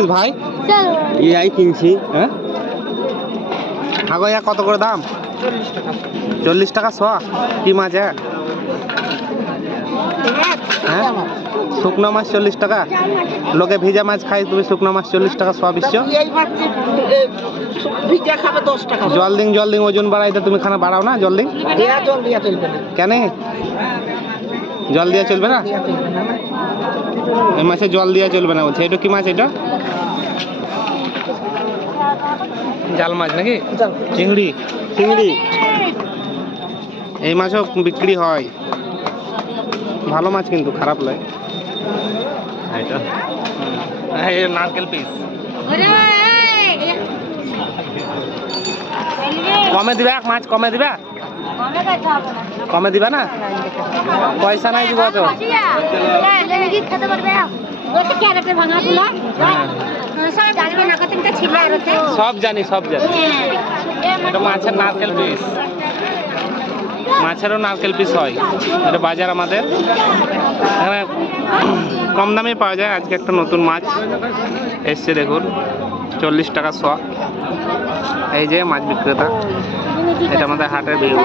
কিনছিস ভাই? এই কিনছি। হ্যাঁ হাগয়া কত করে দাম? 40 টাকা শ। কি মাছ? হ্যাঁ শুকনো মাছ 40 টাকা। লোকে ভিজা মাছ খাই, তুমি শুকনো মাছ 40 টাকা শ বিশ্ব। জল দিন ওজন বাড়াইতে তুমি খানা বাড়াও না? জল দিন কেন? জল দিয়া চলবে না? এই মাছে জল দিয়া চলবে না বলছে। এটা কি মাছ? এটা জাল মাছ নাকি? চিংড়ি। চিংড়ি এই মাছও বিক্রি হয়, ভালো মাছ কিন্তু খারাপ নয়। এটা নারকেল পিস কমে দিবা, মাছ কমে দিবা, কমে দিবা না? পয়সা নাই দিব তো। সব জানি সব জানি। এটা মাছের নারকেল পিস, মাছেরও নারকেল পিস হয়। এটা বাজার আমাদের এখানে কম দামে পাওয়া যায়। আজকে একটা নতুন মাছ এসছে দেখুন, 40 টাকা শ। এই যে মাছ বিক্রেতা, এটা আমাদের হাটের ভিউ।